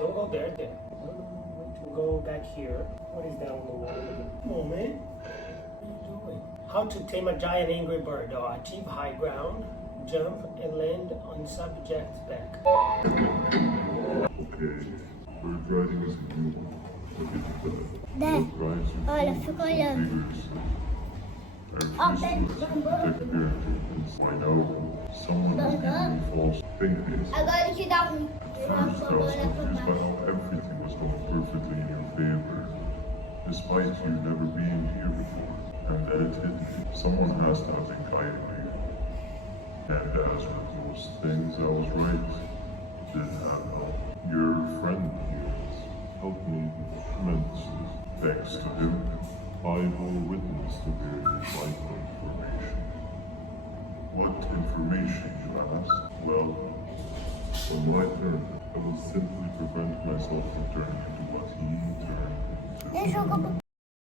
Don't go there then. No, go back here. What is that on the wall? Moment. What are you doing? How to tame a giant angry bird or achieve high ground, jump and land on subject's back. Okay, bird riding is a new one. Look at that. Dad, Bird rides with olha, four fica olhando. figures. I refuse to protect character and find out someone is giving false fake Agora que dá um. First, I was confused by how everything was going perfectly in your favor, despite you never being here before. And then it hit me. Someone has to have been guiding me. And as with those things, I was right. Didn't have help. Your friend here has helped me tremendously. Thanks to him, I bore witness to very vital information. What information, you ask? Well, on my turn, I will simply prevent myself from turning into what he turned into. Deixa eu